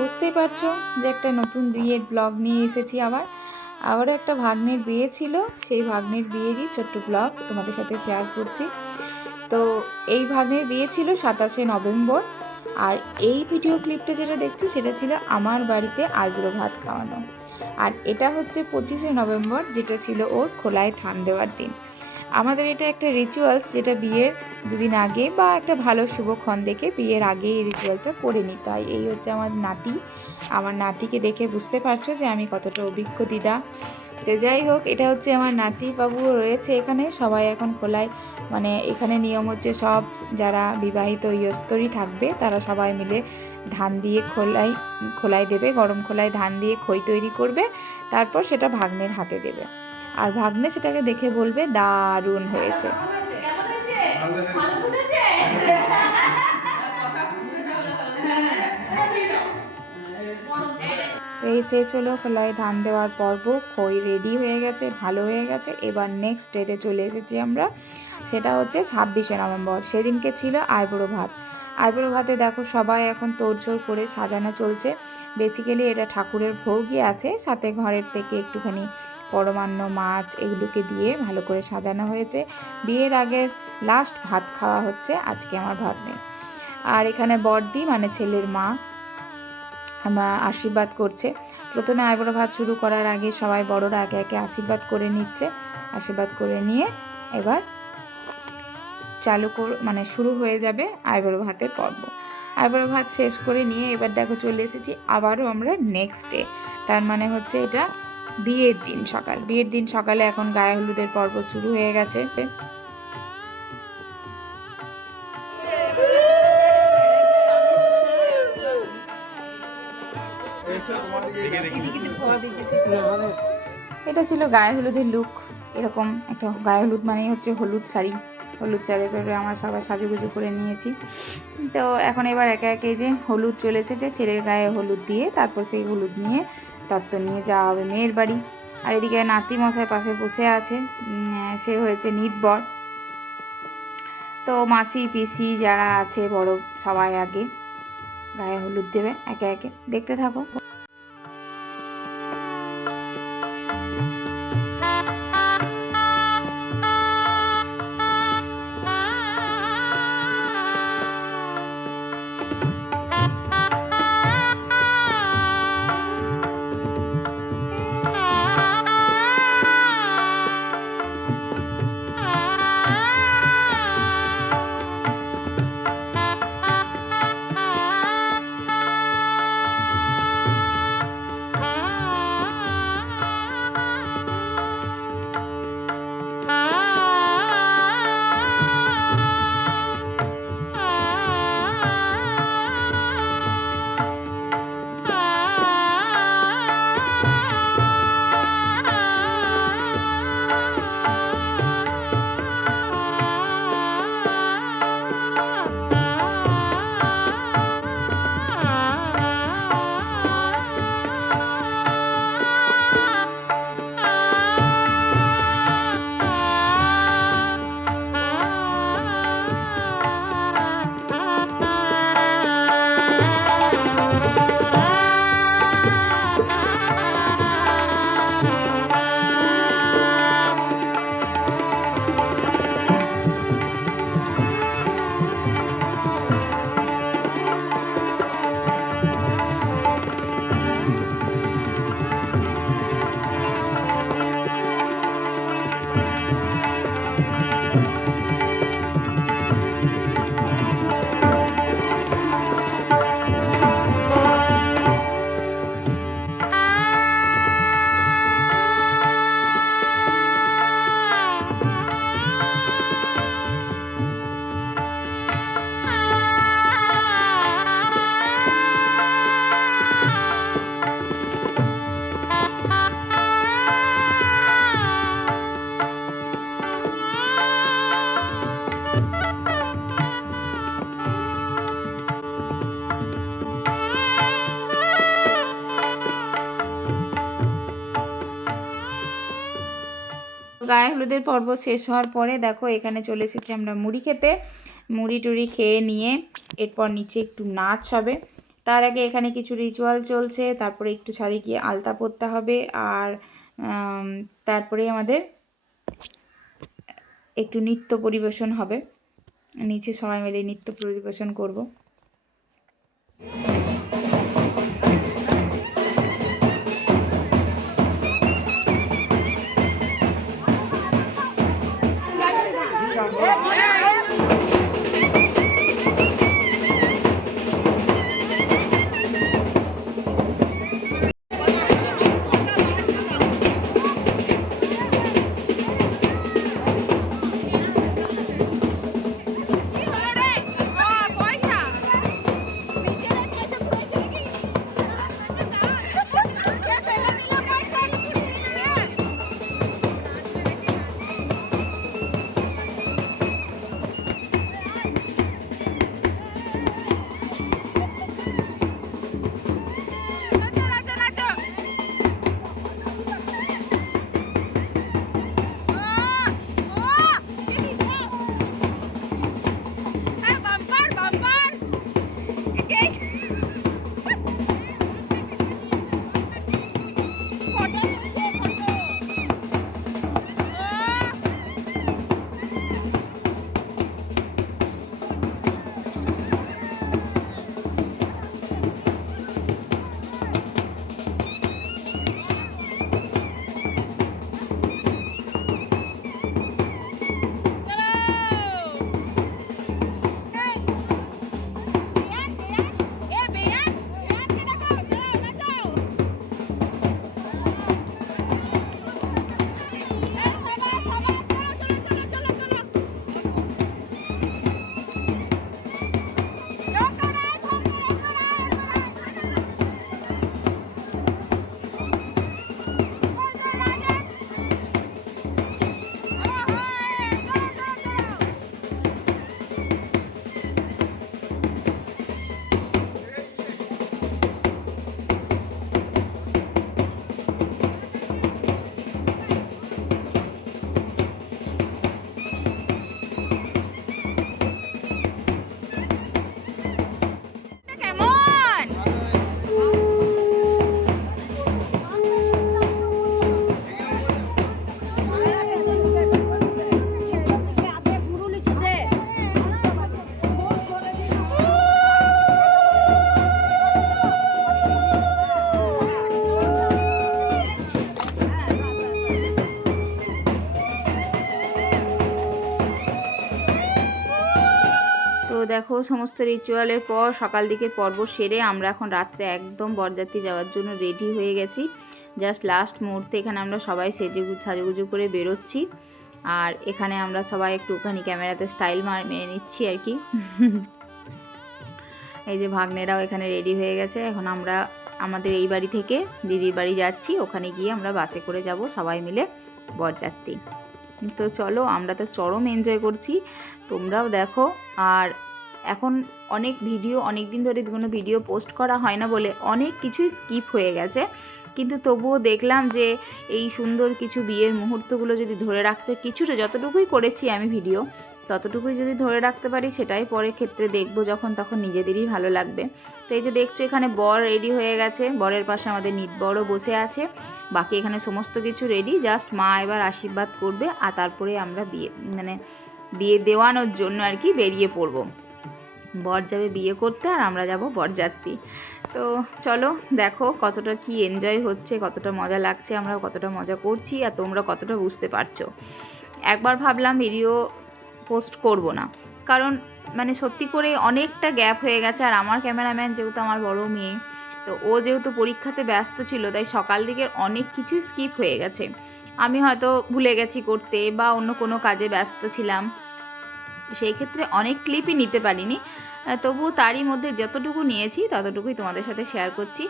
বুঝতেই পারছ যে একটা নতুন বিয়ের ব্লগ নিয়ে এসেছি আবার। আবারও একটা ভাগ্নের বিয়ে ছিল, সেই ভাগ্নের বিয়েরই ছোট্ট ব্লগ তোমাদের সাথে শেয়ার করছি। তো এই ভাগ্নের বিয়ে ছিল সাতাশে নভেম্বর, আর এই ভিডিও ক্লিপটা যেটা দেখছ সেটা ছিল আমার বাড়িতে আইবুড়ো ভাত খাওয়ানো। আর এটা হচ্ছে পঁচিশে নভেম্বর, যেটা ছিল ওর খোলায় থান দেওয়ার দিন। আমাদের এটা একটা রিচুয়ালস যেটা বিয়ের দুদিন আগে বা একটা ভালো শুভক্ষণ দেখে বিয়ের আগে এই রিচুয়ালটা করে নিতে হয় এই হচ্ছে আমার নাতি। আমার নাতিকে দেখে বুঝতে পারছ যে আমি কতটা অভিজ্ঞ দিদা। তো যাই হোক, এটা হচ্ছে আমার নাতি বাবুও রয়েছে এখানে। সবাই এখন খোলায়। মানে এখানে নিয়ম হচ্ছে সব যারা বিবাহিত ইয়স্তরই থাকবে, তারা সবাই মিলে ধান দিয়ে খোলাই খোলাই দেবে, গরম খোলায় ধান দিয়ে খই তৈরি করবে। তারপর সেটা ভাগ্নের হাতে দেবে। আর ভাগ্নে সেটাকে দেখে বলবে দারুণ হয়েছে। কেমন হয়েছে? ভালো ফুটেছে? তো এই শেষ হলো খোলায় ধান দেওয়ার পর্ব। খই রেডি হয়ে গেছে ভালো হয়ে গেছে। এবার নেক্সট ডেতে চলে এসেছি আমরা। সেটা হচ্ছে ছাব্বিশে নভেম্বর। সেদিনকে ছিল আইবুড়ো ভাত। আইবুড়ো ভাতে দেখো সবাই এখন তোড়জোড় করে সাজানো চলছে। বেসিক্যালি এটা ঠাকুরের ভোগই আসে সাথে ঘরের থেকে একটুখানি পরমান্ন মাছ এগুলোকে দিয়ে ভালো করে সাজানো হয়েছে। বিয়ের আগের লাস্ট ভাত খাওয়া হচ্ছে আজকে আমার ভাগ্নে। আর এখানে বর্দি মানে ছেলের মা আমার আশীর্বাদ করছে। প্রথমে আইবুড়ো ভাত শুরু করার আগে সবাই বড়রা একে একে আশীর্বাদ করে নিচ্ছে। আশীর্বাদ করে নিয়ে এবার চালু কর মানে শুরু হয়ে যাবে আইবুড়ো ভাতের পর্ব। আইবুড়ো ভাত শেষ করে নিয়ে এবার দেখো চলে এসেছি আবারও আমরা নেক্সট ডে তার মানে হচ্ছে এটা বিয়ের দিন সকাল। বিয়ের দিন সকালে এখন গায়ে হলুদের পর্ব শুরু হয়ে গেছে। এটা ছিল গায়ে হলুদের লুক এরকম একটা গায়ে হলুদ মানেই হচ্ছে হলুদ শাড়ি। হলুদ শাড়ি পরে আমরা সবাই সাজুগুজু করে নিয়েছি। তো এখন এবার একে একে যে হলুদ চলে এসেছে, ছেলের গায়ে হলুদ দিয়ে তারপর সেই হলুদ নিয়ে তত্ত্ব নিয়ে যাওয়া হবে মেয়ের বাড়ি। আর এদিকে নাতি মশাই পাশে বসে আছে। সে হয়েছে নির্বর তো মাসি, পিসি যারা আছে বড় সবাই আগে, গায়ে হলুদ দেবে, একে একে। দেখতে থাকো। গায়ে হলুদের পর্ব শেষ হওয়ার পরে দেখো, এখানে চলে এসেছি আমরা মুড়ি খেতে। মুড়ি টুড়ি খেয়ে নিয়ে এরপর নিচে একটু নাচ হবে। তার আগে এখানে কিছু রিচুয়াল চলছে, তারপরে একটু ছাদে গিয়ে আলতা পরতে হবে আর তারপরে আমাদের একটু নৃত্য পরিবেশন হবে। নিচে সবাই মিলে নৃত্য পরিবেশন করব। দেখো, সমস্ত রিচুয়ালের পর সকাল দিকের পর্ব সেরে আমরা এখন রাত্রে একদম বরযাত্রী যাওয়ার জন্য রেডি হয়ে গেছি। জাস্ট লাস্ট মুহূর্তে এখানে আমরা সবাই সেজে সাজুগুজু করে বেরোচ্ছি। আর এখানে আমরা সবাই একটুখানি ক্যামেরাতে স্টাইল মার মেরে নিচ্ছি আর কি। এই যে ভাগ্নেরাও এখানে রেডি হয়ে গেছে। এখন আমরা আমাদের এই বাড়ি থেকে দিদির বাড়ি যাচ্ছি। ওখানে গিয়ে আমরা বাসে করে যাব সবাই মিলে বরযাত্রী। তো চলো, আমরা তো চরম এনজয় করছি। তোমরাও দেখো। আর এখন অনেক ভিডিও, অনেক দিন ধরে কোনো ভিডিও পোস্ট করা হয় না বলে অনেক কিছুই স্কিপ হয়ে গেছে। কিন্তু তবুও দেখলাম যে এই সুন্দর কিছু বিয়ের মুহূর্তগুলো যদি ধরে রাখতে, কিছুটা যতটুকুই করেছি আমি ভিডিও, ততটুকুই যদি ধরে রাখতে পারি সেটাই পরে ক্ষেত্রে দেখব যখন তখন নিজেদেরই ভালো লাগবে। তো এই যে দেখছ এখানে বর রেডি হয়ে গেছে, বরের পাশে আমাদের বড়ও বসে আছে। বাকি এখানে সমস্ত কিছু রেডি, জাস্ট মা এবার আশীর্বাদ করবে আর তারপরে আমরা বিয়ে মানে বিয়ে দেওয়ানোর জন্য আর কি বেরিয়ে পড়ব। বর যাবে বিয়ে করতে আর আমরা যাব বরযাত্রী। তো চলো দেখো কতটা কি এনজয় হচ্ছে, কতটা মজা লাগছে আমরা কতটা মজা করছি আর তোমরা কতটা বুঝতে পারছ। একবার ভাবলাম ভিডিও পোস্ট করব না। কারণ মানে সত্যি করে অনেকটা গ্যাপ হয়ে গেছে আর আমার ক্যামেরাম্যান যেহেতু আমার বড় মেয়ে, তো ও যেহেতু পরীক্ষাতে ব্যস্ত ছিল, তাই সকাল দিকের অনেক কিছুই স্কিপ হয়ে গেছে। আমি হয়তো ভুলে গেছি করতে বা অন্য কোনো কাজে ব্যস্ত ছিলাম। সেই ক্ষেত্রে অনেক ক্লিপই নিতে পারিনি। তবুও তারই মধ্যে যতটুকু নিয়েছি, ততটুকুই তোমাদের সাথে শেয়ার করছি।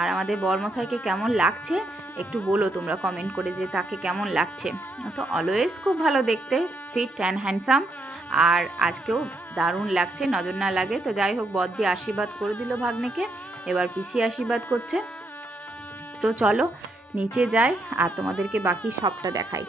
আর আমাদের বর্মশাইকে কেমন লাগছে, একটু বলো তোমরা কমেন্ট করে যে তাকে কেমন লাগছে। তো অলওয়েজ খুব ভালো দেখতে ফিট অ্যান্ড হ্যান্ডসাম আর আজকেও দারুণ লাগছে, নজর না লাগে। তো যাই হোক বদ দিয়ে আশীর্বাদ করে দিল ভাগ্নেকে, এবার পিসি আশীর্বাদ করছে। তো চলো, নিচে যাই, আর তোমাদেরকে বাকি সবটা দেখাই।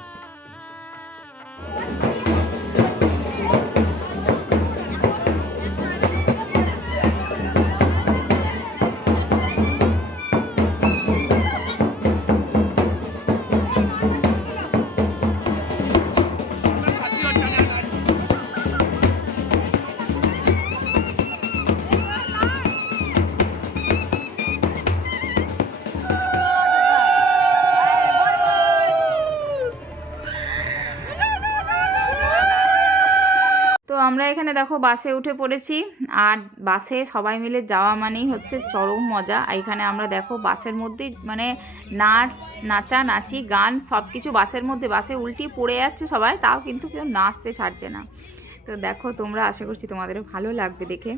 আমরা এখানে দেখো বাসে উঠে পড়েছি। আর বাসে সবাই মিলে যাওয়া মানেই হচ্ছে চরম মজা। আর এখানে আমরা দেখো বাসের মধ্যেই মানে নাচ, নাচা, নাচি, গান সব কিছু বাসের মধ্যে। বাসে উল্টি পড়ে যাচ্ছে সবাই, তাও কিন্তু কেউ নাচতে ছাড়ছে না। তো দেখো তোমরা, আশা করছি তোমাদেরও ভালো লাগবে দেখে।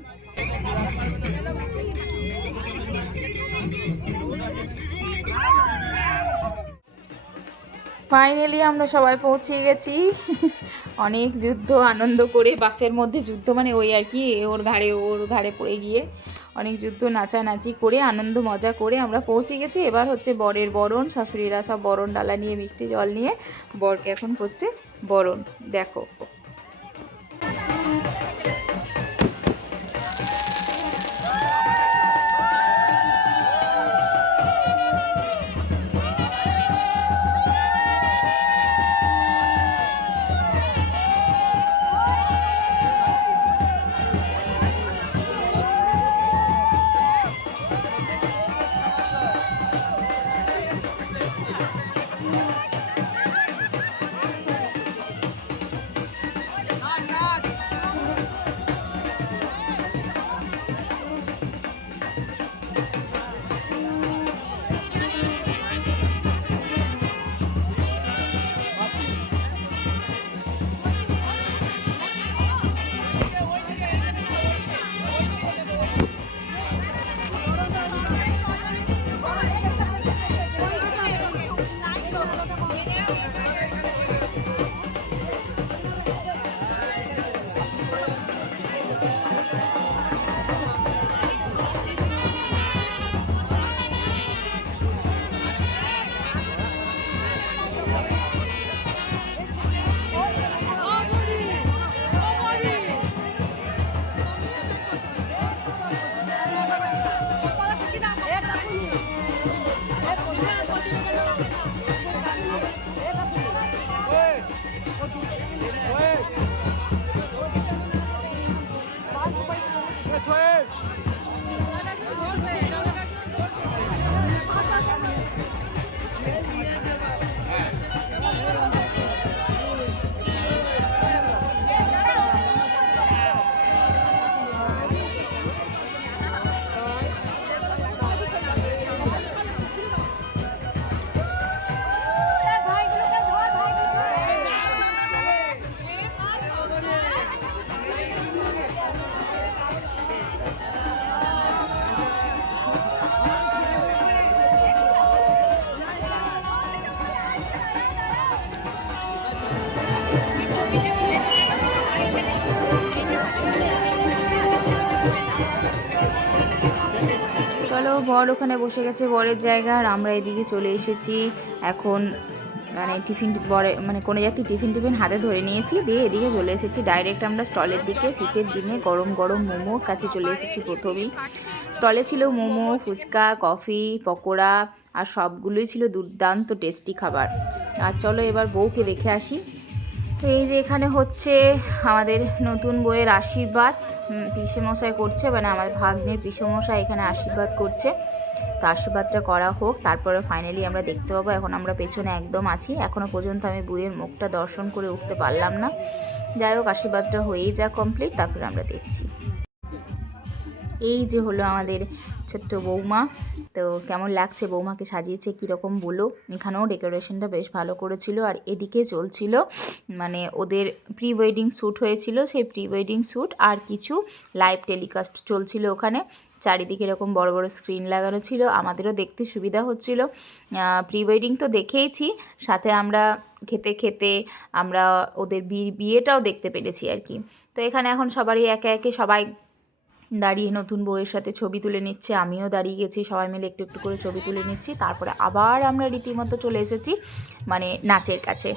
ফাইনালি আমরা সবাই পৌঁছে গেছি। অনেক যুদ্ধ, আনন্দ করে বাসের মধ্যে যুদ্ধ মানে ওই আর কি, ওর ঘাড়ে ওর ঘাড়ে পড়ে গিয়ে অনেক যুদ্ধ, নাচানাচি করে, আনন্দ, মজা করে আমরা পৌঁছে গেছি। এবার হচ্ছে বরের বরণ, শাশুড়িরা সব বরণ ডালা নিয়ে, মিষ্টি জল নিয়ে, বরকে এখন করছে বরণ। দেখো। বর ওখানে বসে গেছে বরের জায়গা। আর আমরা এদিকে চলে এসেছি। এখন মানে টিফিন বরে মানে কোনো জাতি টিফিন টিফিন হাতে ধরে নিয়েছি। দিয়ে এদিকে চলে এসেছি। ডাইরেক্ট আমরা স্টলের দিকে, শীতের দিনে গরম গরম মোমো কাছে চলে এসেছি প্রথমেই। স্টলে ছিল মোমো, ফুচকা, কফি, পকোড়া, আর সবগুলোই ছিল দুর্দান্ত টেস্টি খাবার। আর চলো এবার বউকে দেখে আসি। এই যে এখানে হচ্ছে আমাদের নতুন বইয়ের আশীর্বাদ পিসেমশাই করছে মানে আমার ভাগ্নের পিসেমশাই এখানে আশীর্বাদ করছে। তো আশীর্বাদটা করা হোক, তারপরে ফাইনালি আমরা দেখতে পাবো, এখন আমরা পেছনে একদম আছি। এখনও পর্যন্ত আমি বইয়ের মুখটা দর্শন করে উঠতে পারলাম না। যাই হোক, আশীর্বাদটা হয়েই যা কমপ্লিট তারপরে আমরা দেখছি। এই যে হলো আমাদের ছোট্ট বৌমা। তো কেমন লাগছে? বৌমাকে সাজিয়েছে কীরকম বলো? এখানেও ডেকোরেশনটা বেশ ভালো করেছিল আর এদিকে চলছিল মানে ওদের প্রি ওয়েডিং শ্যুট হয়েছিল, সেই প্রি ওয়েডিং শ্যুট আর কিছু লাইভ টেলিকাস্ট চলছিল ওখানে। চারিদিকে এরকম বড় বড় স্ক্রিন লাগানো ছিল, আমাদেরও দেখতে সুবিধা হচ্ছিল। প্রি ওয়েডিং তো দেখেইছি, সাথে আমরা খেতে খেতে আমরা ওদের বিয়েটাও দেখতে পেরেছি আর কি। তো এখানে এখন সবারই একে একে সবাই দাঁড়িয়ে নতুন বউয়ের সাথে ছবি তুলে নিচ্ছে, আমিও দাঁড়িয়ে গেছি, সবাই মিলে একটু একটু করে ছবি তুলে নিচ্ছি, তারপরে আবার আমরা রীতিমতো চলে এসেছি মানে নাচের কাছে।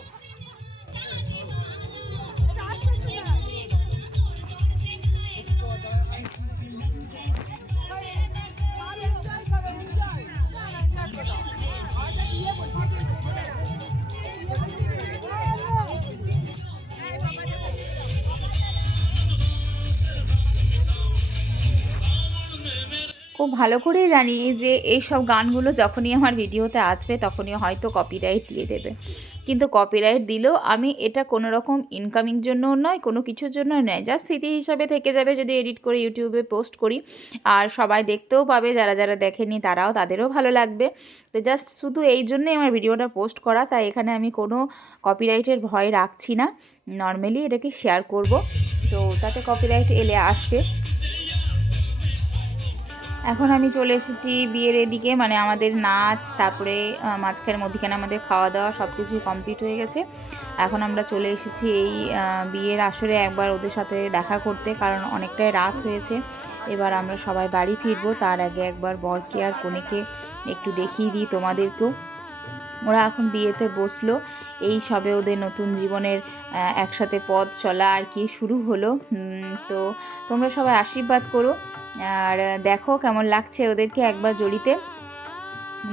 ভালো করেই জানি যে এই সব গানগুলো যখনই আমার ভিডিওতে আসবে তখনই হয়তো কপিরাইট দিয়ে দেবে। কিন্তু কপিরাইট দিলেও আমি এটা কোনো রকম ইনকামিং জন্য নয়, কোনো কিছুর জন্য নয়। জাস্ট স্মৃতি হিসাবে থেকে যাবে যদি এডিট করে ইউটিউবে পোস্ট করি। আর সবাই দেখতেও পাবে, যারা যারা দেখেনি তারাও তাদেরও ভালো লাগবে। তো জাস্ট শুধু এই জন্যই আমার ভিডিওটা পোস্ট করা, তাই এখানে আমি কোনো কপিরাইটের ভয় রাখছি না। নর্মালি এটাকে শেয়ার করব। তো তাতে কপিরাইট এলে আসবে। এখন আমি চলে এসেছি বিয়ের এদিকে মানে আমাদের নাচ, তারপরে মাঝখানে মধ্যখানে আমাদের খাওয়া দাওয়া সব কিছুই কমপ্লিট হয়ে গেছে। এখন আমরা চলে এসেছি এই বিয়ের আসরে একবার ওদের সাথে দেখা করতে, কারণ অনেকটাই রাত হয়েছে। এবার আমরা সবাই বাড়ি ফিরবো, তার আগে একবার বরকে আর কনেকে একটু দেখিয়ে দিই তোমাদেরকেও। ওরা এখন বিয়েতে বসল। এই সবে ওদের নতুন জীবনের একসাথে পথ চলা আর কি শুরু হলো। তো তোমরা সবাই আশীর্বাদ করো। আর দেখো কেমন লাগছে ওদেরকে একবার জড়িতে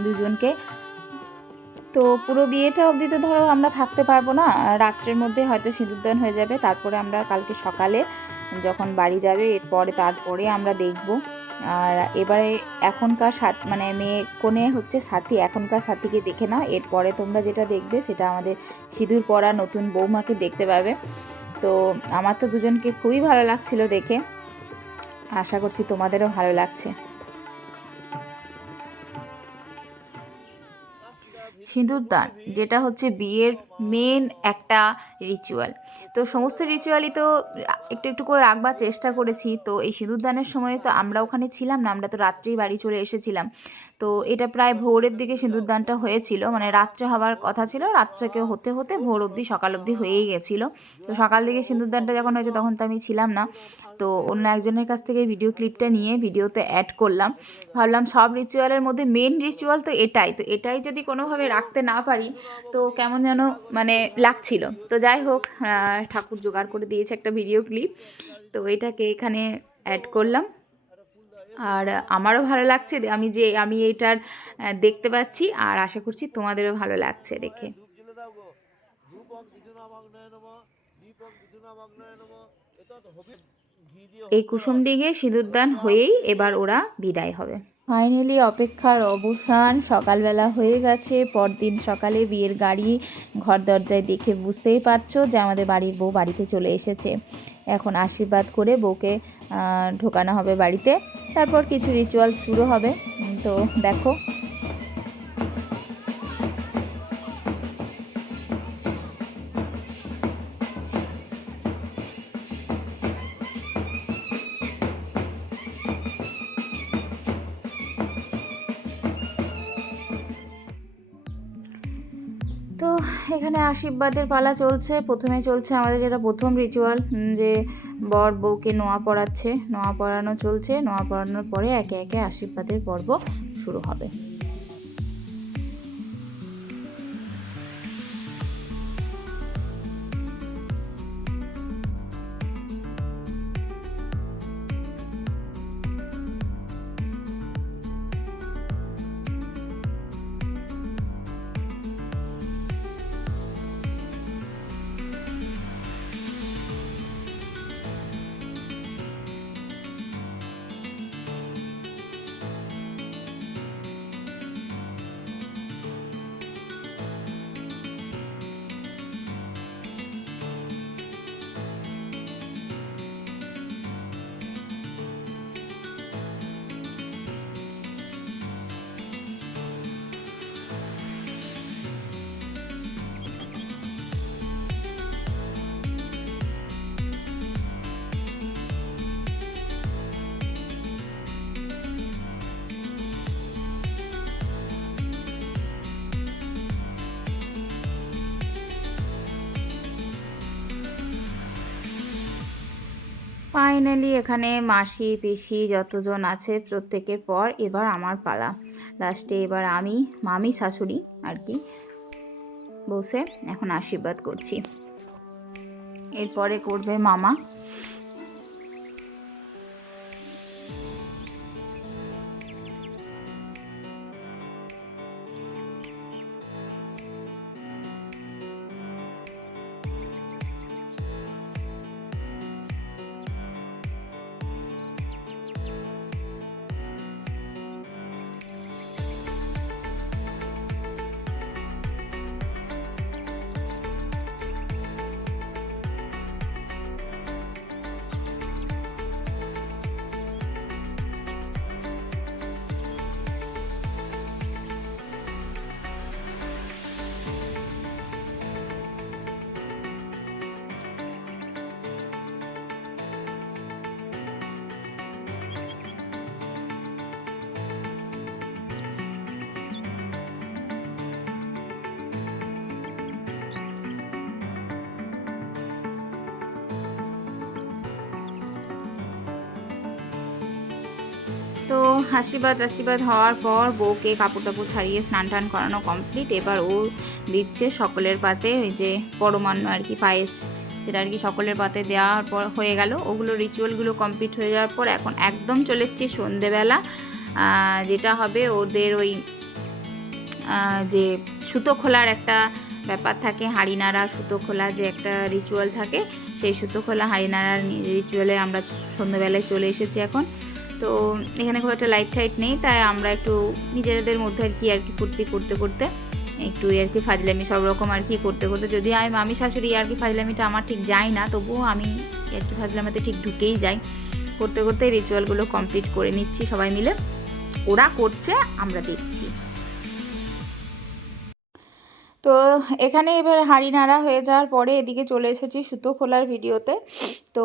দুজনকে। তো পুরো বিয়েটা অবধি তো ধরো আমরা থাকতে পারব না। রাত্রের মধ্যে হয়তো সিঁদুরদান হয়ে যাবে। তারপরে আমরা কালকে সকালে যখন বাড়ি যাবে, এরপরে তারপরে আমরা দেখব। আর এবারে এখনকার সাথ মানে মেয়ে কোণে হচ্ছে সাথী, এখনকার সাথীকে দেখে নাও। এরপরে তোমরা যেটা দেখবে সেটা আমাদের সিঁদুর পরা নতুন বৌমাকে দেখতে পাবে। তো আমার তো দুজনকে খুবই ভালো লাগছিল দেখে। আশা করছি তোমাদেরও ভালো লাগছে। সিঁদুরদান যেটা হচ্ছে বিয়ের মেন একটা রিচুয়াল তো সমস্ত রিচুয়ালই তো একটু একটু করে রাখবার চেষ্টা করেছি। তো এই সিঁদুরদানের সময় তো আমরা ওখানে ছিলাম না, আমরা তো রাত্রেই বাড়ি চলে এসেছিলাম। তো এটা প্রায় ভোরের দিকে সিঁদুরদানটা হয়েছিল মানে রাত্রে হওয়ার কথা ছিল, রাত্রেকে হতে হতে ভোর অবধি, সকাল অবধি হয়েই গেছিল। তো সকাল দিকে সিঁদুরদানটা যখন হয়েছে তখন তো আমি ছিলাম না। তো অন্য একজনের কাছ থেকে ভিডিও ক্লিপটা নিয়ে ভিডিওতে অ্যাড করলাম। ভাবলাম সব রিচুয়ালের মধ্যে মেন রিচুয়াল তো এটাই। তো এটাই যদি কোনোভাবে রাখতে না পারি, তো কেমন যেন মানে লাগছিল। তো যাই হোক ঠাকুর জোগাড় করে দিয়েছে একটা ভিডিও ক্লিপ তো এটাকে এখানে অ্যাড করলাম। আর আমারও ভালো লাগছে আমি যে, আমি এটার দেখতে পাচ্ছি আর আশা করছি তোমাদেরও ভালো লাগছে দেখে। এই কুসুম ডিঙে সিঁদুরদান হয়েই এবার ওরা বিদায় হবে। ফাইনালি অপেক্ষার অবসান সকালবেলা হয়ে গেছে। পরদিন সকালে বিয়ের গাড়ি ঘর দরজায় দেখে বুঝতেই পারছ যে আমাদের বাড়ির বউ বাড়িতে চলে এসেছে। এখন আশীর্বাদ করে বউকে ঢোকানো হবে বাড়িতে। তারপর কিছু রিচুয়াল শুরু হবে। তো দেখো আশীর্বাদের পালা চলছে। প্রথমে চলছে আমাদের যেটা প্রথম রিচুয়াল যে বর বউকে নোয়া পড়াচ্ছে। নোয়া পড়ানো চলছে। নোয়া পড়ানোর পরে একে একে আশীর্বাদের পর্ব শুরু হবে। ফাইনালি এখানে মাসি, পিসি যতজন আছে প্রত্যেকের পর এবার আমার পালা। লাস্টে এবার আমি, মামি, শাশুড়ি আর কি। বসে এখন আশীর্বাদ করছি। এরপরে করবে মামা। তো আশীর্বাদ আশীর্বাদ হওয়ার পর বউকে কাপড় টাপড় ছাড়িয়ে স্নান টান করানো কমপ্লিট এবার ও দিচ্ছে সকলের পাতে ওই যে পরমান্ন আর কি পায়েস। সেটা আর কি সকলের পাতে দেওয়ার পর হয়ে গেল। ওগুলো রিচুয়ালগুলো কমপ্লিট হয়ে যাওয়ার পর এখন একদম চলে এসছি সন্ধেবেলা। যেটা হবে ওদের ওই যে সুতো খোলার একটা ব্যাপার থাকে হাঁড়ি নাড়া সুতো খোলা যে একটা রিচুয়াল থাকে, সেই সুতো খোলা হাঁড়ি নাড়ার রিচুয়ালে আমরা সন্ধ্যাবেলায় চলে এসেছি এখন। তো এখানে খুব একটা লাইট টাইট নেই, তাই আমরা একটু নিজেদের মধ্যে আর কি আর কি ফুর্তি করতে করতে একটু আর কি ফাজলামি, সব রকম আর কি করতে করতে যদি আমি মামি শাশুড়ি আর কি ফাজলামিটা আমার ঠিক যায় না, তবুও আমি আর কি ফাজলামিতে ঠিক ঢুকেই যাই। করতে করতে রিচুয়ালগুলো কমপ্লিট করে নিচ্ছি সবাই মিলে। ওরা করছে, আমরা দেখছি। তো এখানে এবার হাঁড়ি নাড়া হয়ে যাওয়ার পরে এদিকে চলে এসেছি সুতো খোলার ভিডিওতে। তো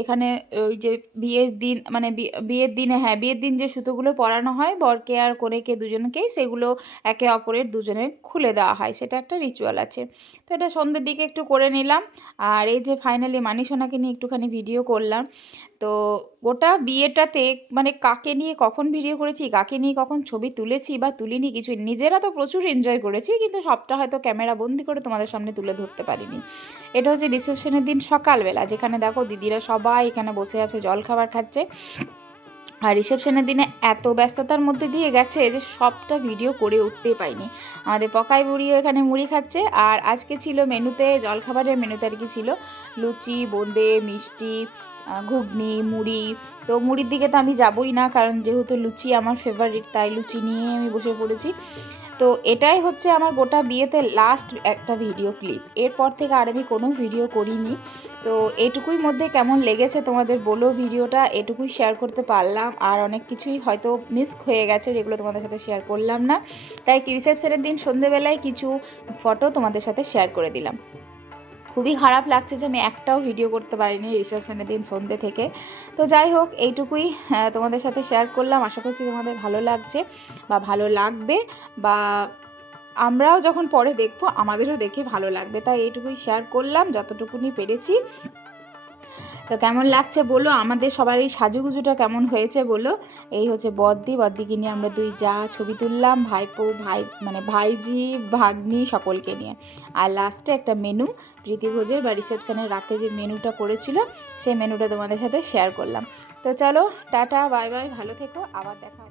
এখানে ওই যে বিয়ের দিন মানে বিয়ের দিনে হ্যাঁ বিয়ের দিন যে সুতোগুলো পরানো হয়, বরকে আর কনেকে দুজনকেই সেগুলো একে অপরের দুজনে খুলে দেওয়া হয়। সেটা একটা রিচুয়াল আছে। তো এটা সন্ধ্যের দিকে একটু করে নিলাম। আর এই যে ফাইনালি মানিসোনাকে নিয়ে একটুখানি ভিডিও করলাম। তো গোটা বিয়েটাতে মানে কাকে নিয়ে কখন ভিডিও করেছি, কাকে নিয়ে কখন ছবি তুলেছি বা তুলিনি কিছু নিজেরা তো প্রচুর এনজয় করেছি কিন্তু সবটা হয়তো ক্যামেরা বন্দি করে তোমাদের সামনে তুলে ধরতে পারিনি। এটা হচ্ছে রিসেপশনের দিন সকালবেলা যেখানে দেখো দিদিরা সবাই এখানে বসে আছে, জল খাবার খাচ্ছে। আর রিসেপশনের দিনে এত ব্যস্ততার মধ্যে দিয়ে গেছে যে সবটা ভিডিও করে উঠতে পারিনি। আমাদের পকাই বুড়িও এখানে মুড়ি খাচ্ছে আর আজকে ছিল মেনুতে জলখাবারের মেনুতে আর কি ছিল? লুচি, বোঁদে, মিষ্টি ঘুগনি, মুড়ি। তো মুড়ির দিকে তো আমি যাবই না, কারণ যেহেতু লুচি আমার ফেভারিট তাই লুচি নিয়ে আমি বসে পড়েছি। তো এটাই হচ্ছে আমার গোটা বিয়েতে লাস্ট একটা ভিডিও ক্লিপ এরপর থেকে আর আমি কোনো ভিডিও করিনি। তো এটুকুই মধ্যে কেমন লেগেছে তোমাদের বলো ভিডিওটা এটুকুই শেয়ার করতে পারলাম। আর অনেক কিছুই হয়তো মিস হয়ে গেছে, যেগুলো তোমাদের সাথে শেয়ার করলাম না। তাই রিসেপশনের দিন সন্ধেবেলায় কিছু ফটো তোমাদের সাথে শেয়ার করে দিলাম। খুবই খারাপ লাগছে যে আমি একটাও ভিডিও করতে পারিনি রিসেপশনের দিন সন্ধ্যে থেকে। তো যাই হোক, এইটুকুই তোমাদের সাথে শেয়ার করলাম। আশা করছি তোমাদের ভালো লাগছে বা ভালো লাগবে বা আমরাও যখন পরে দেখব, আমাদেরও দেখে ভালো লাগবে। তাই এইটুকুই শেয়ার করলাম, যতটুকুনি পেরেছি। তো কেমন লাগছে বলো? আমাদের সবারই সাজুগুজুটা কেমন হয়েছে বলো? এই হচ্ছে বদ্দি। বদ্দিকে নিয়ে আমরা দুই যা ছবি তুললাম, ভাইপো, ভাই মানে ভাইজি, ভাগ্নি সকলকে নিয়ে। আর লাস্টে একটা মেনু প্রীতিভোজের বা রিসেপশনের রাতে যে মেনুটা করেছিল, সেই মেনুটা তোমাদের সাথে শেয়ার করলাম। তো চলো, টাটা বাই বাই ভালো থেকো, আবার দেখা।